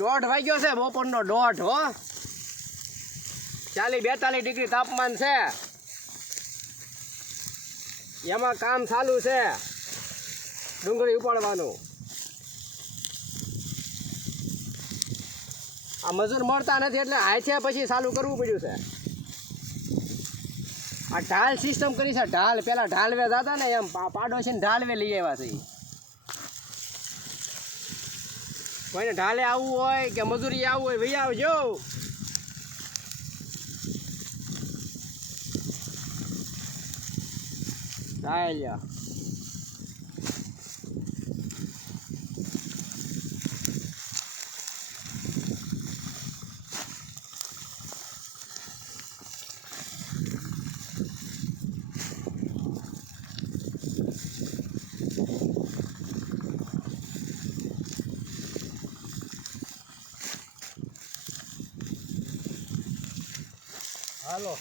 દોઢ વાગ્યો છે, બપોરનો દોઢ, હો. ચાલી બેતાલીસ ડિગ્રી તાપમાન છે. એમાં કામ ચાલુ છે, ડુંગળી ઉપાડવાનું. આ મજૂર મળતા નથી એટલે હાથે પછી ચાલુ કરવું પડ્યું છે. આ ઢાલ સિસ્ટમ કરી છે, ઢાલ, પેલા ઢાલવે જતા ને એમ પાડોશીને ઢાલવે લઈ આવ્યા છે કોઈને ઢાલે આવવું હોય કે મજૂરી આવવું હોય ભાઈ આવજો. ચાલ્યા હાલો.